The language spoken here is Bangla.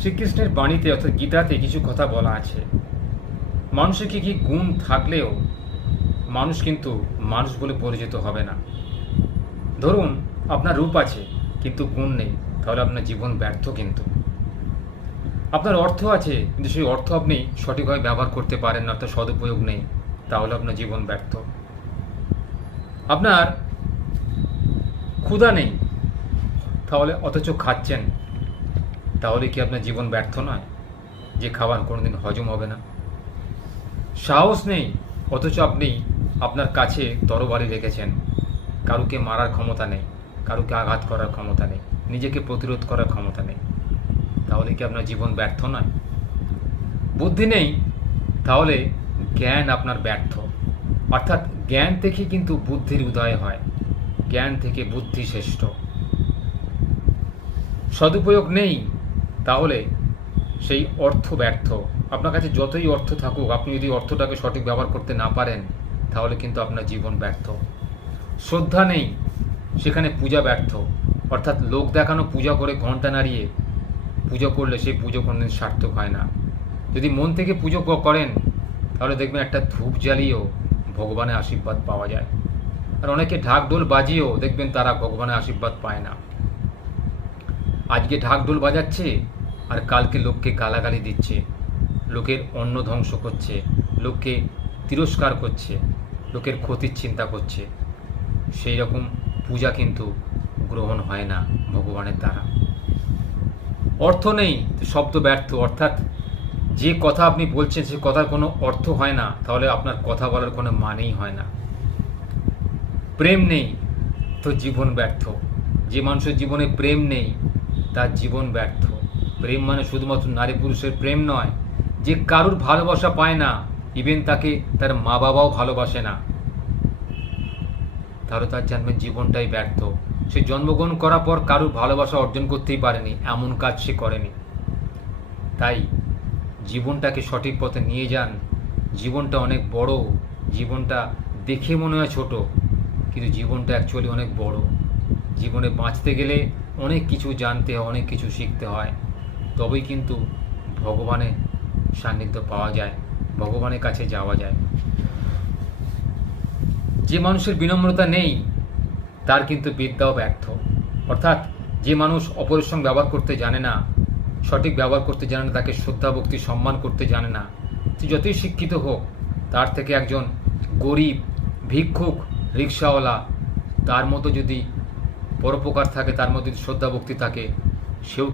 শ্রীকৃষ্ণের বাণীতে অর্থাৎ গীতাতে কিছু কথা বলা আছে। মানুষের কি গুণ থাকলেও মানুষ কিন্তু মানুষ বলে পরিচিত হবে না। ধরুন আপনার রূপ আছে কিন্তু গুণ নেই, তাহলে আপনার জীবন ব্যর্থ। কিন্তু আপনার অর্থ আছে কিন্তু সেই অর্থ আপনি সঠিকভাবে ব্যবহার করতে পারেন না, অর্থাৎ সদুপয়োগ নেই, তাহলে আপনার জীবন ব্যর্থ। আপনার ক্ষুধা নেই তাহলে অথচ খাচ্ছেন, তাহলে কি আপনার জীবন ব্যর্থ নয়? যে খাবার কোনোদিন হজম হবে না। সাহস নেই অথচ আপনি আপনার কাছে তরবারি রেখেছেন, কারুকে মারার ক্ষমতা নেই, কারুকে আঘাত করার ক্ষমতা নেই, নিজেকে প্রতিরোধ করার ক্ষমতা নেই, তাহলে কি আপনার জীবন ব্যর্থ নয়? বুদ্ধি নেই তাহলে জ্ঞান আপনার ব্যর্থ। অর্থাৎ জ্ঞান থেকে কিন্তু বুদ্ধির উদয় হয়, জ্ঞান থেকে বুদ্ধি শ্রেষ্ঠ। সদুপয়োগ নেই তাহলে সেই অর্থ ব্যর্থ। আপনার কাছে যতই অর্থ থাকুক, আপনি যদি অর্থটাকে সঠিক ব্যবহার করতে না পারেন, তাহলে কিন্তু আপনার জীবন ব্যর্থ। শ্রদ্ধা নেই, সেখানে পূজা ব্যর্থ। অর্থাৎ লোক দেখানো পূজা করে ঘণ্টা নাড়িয়ে পুজো করলে সেই পুজো কোনোদিন সার্থক হয় না। যদি মন থেকে পুজো করেন তাহলে দেখবেন একটা ধূপ জ্বালিয়েও ভগবানের আশীর্বাদ পাওয়া যায়। আর অনেকে ঢাকঢোল বাজিয়েও দেখবেন তারা ভগবানের আশীর্বাদ পায় না। আজকে ঢাকঢোল বাজাচ্ছে আর কালকে লোককে গালাগালি দিচ্ছে, লোকের অন্ন ধ্বংস করছে, লোককে তিরস্কার করছে, লোকের ক্ষতির চিন্তা করছে। সেই রকম পূজা কিন্তু গ্রহণ হয় না ভগবানের দ্বারা। অর্থ নেই তো শব্দ ব্যর্থ। অর্থাৎ যে কথা আপনি বলছেন সে কথার কোনো অর্থ হয় না, তাহলে আপনার কথা বলার কোনো মানেই হয় না। প্রেম নেই তো জীবন ব্যর্থ। যে মানুষের জীবনে প্রেম নেই তার জীবন ব্যর্থ। প্রেম মানে শুধুমাত্র নারী পুরুষের প্রেম নয়, যে কারুর ভালোবাসা পায় না, ইভেন তাকে তার মা বাবাও ভালোবাসে না, তাহলে তার জন্মের জীবনটাই ব্যর্থ। সে জন্মগ্রহণ করার পর কারুর ভালোবাসা অর্জন করতেই পারেনি, এমন কাজ সে করেনি। তাই জীবনটাকে সঠিক পথে নিয়ে যান। জীবনটা অনেক বড়, জীবনটা দেখে মনে হয় ছোট, কিন্তু জীবনটা অ্যাকচুয়ালি অনেক বড়। জীবনে বাঁচতে গেলে অনেক কিছু জানতে হয়, অনেক কিছু শিখতে হয়, তবেই কিন্তু ভগবানের সান্নিধ্য পাওয়া যায়, ভগবানের কাছে যাওয়া যায়। যে মানুষের বিনম্রতা নেই তার কিন্তু বিদ্যাও ব্যর্থ। অর্থাৎ যে মানুষ অপরের সঙ্গে ব্যবহার করতে জানে না, সঠিক ব্যবহার করতে জানে না, তাকে শ্রদ্ধা ভক্তি সম্মান করতে জানে না, সে যতই শিক্ষিত হোক, তার থেকে একজন গরিব ভিক্ষুক রিক্সাওয়ালা, তার মতো যদি পরোপকার থাকে, তার মধ্যে যদি শ্রদ্ধা ভক্তি থাকে, সেও